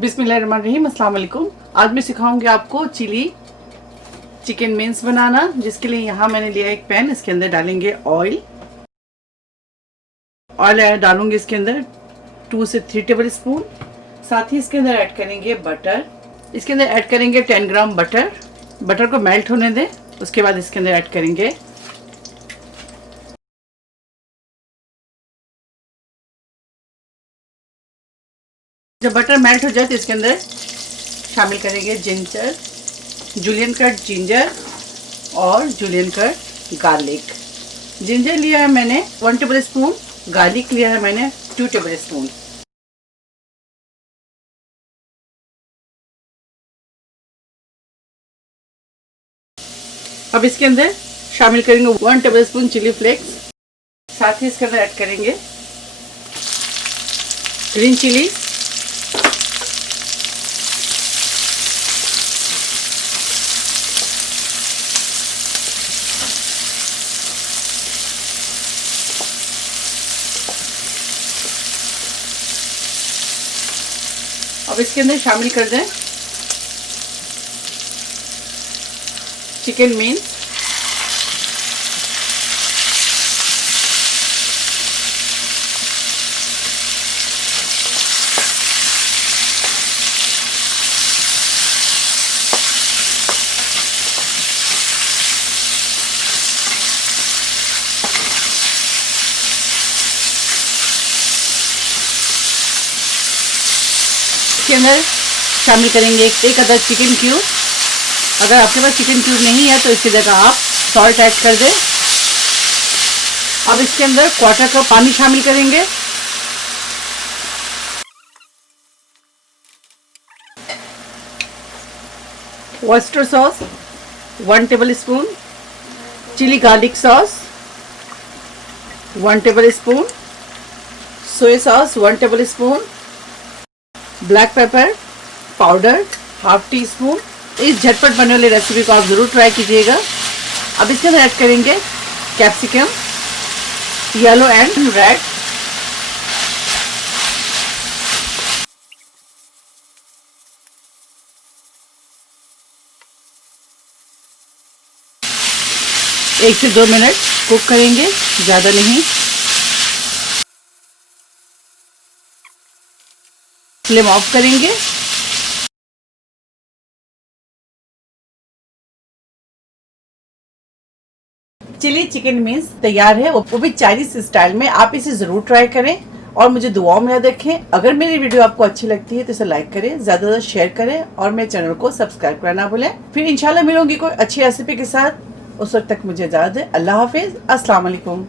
बिस्मिल्लाहिर्रहमानिर्रहीम, अस्सलाम वालेकुम। आज मैं सिखाऊंगी आपको चिली चिकन मीन्स बनाना। जिसके लिए यहाँ मैंने लिया एक पैन, इसके अंदर डालेंगे ऑयल डालूंगी इसके अंदर 2 से 3 टेबल स्पून। साथ ही इसके अंदर ऐड करेंगे बटर। इसके अंदर ऐड करेंगे 10 ग्राम बटर। बटर को मेल्ट होने दें। उसके बाद इसके अंदर ऐड करेंगे जब बटर मेल्ट हो जाए तो इसके अंदर शामिल करेंगे जिंजर, जूलियन कट जिंजर और जूलियन कट गार्लिक। जिंजर लिया है मैंने 1 टेबल स्पून, गार्लिक लिया है मैंने 2 टेबल स्पून। अब इसके अंदर शामिल करेंगे 1 टेबल स्पून चिली फ्लेक्स। साथ ही इसके अंदर ऐड करेंगे ग्रीन चिली, अब इसके अंदर शामिल कर दें चिकन मीन्स। इसके अंदर शामिल करेंगे एक अदर चिकन क्यूब। अगर आपके पास चिकन क्यूब नहीं है तो इसकी जगह आप सॉल्ट ऐड कर दें। अब इसके अंदर 1/4 कप पानी शामिल करेंगे। Oyster sauce 1 tablespoon, chilli garlic sauce 1 tablespoon, soya sauce 1 tablespoon, black pepper powder 1/2 teaspoon. इस झटपट बनने वाली रेसिपी को आप ज़रूर ट्राई कीजिएगा। अब इसके अंदर ऐड करेंगे कैप्सिकम, येलो एंड रेड, एक से 2 मिनट कुक करेंगे, ज़्यादा नहीं। फ्लेम ऑफ करेंगे। चिली चिकन मीन्स तैयार है, वो भी चाइनीज स्टाइल में। आप इसे जरूर ट्राई करें और मुझे दुआओं में याद रखें। अगर मेरी वीडियो आपको अच्छी लगती है तो इसे लाइक करें, ज्यादा से ज्यादा शेयर करें और मेरे चैनल को सब्सक्राइब करना भूलें। फिर इंशाल्लाह मिलूंगी कोई अच्छी रेसिपी के साथ। उस वक्त तक मुझे इजाजत दें। अल्लाह हाफिज, अस्सलाम वालेकुम।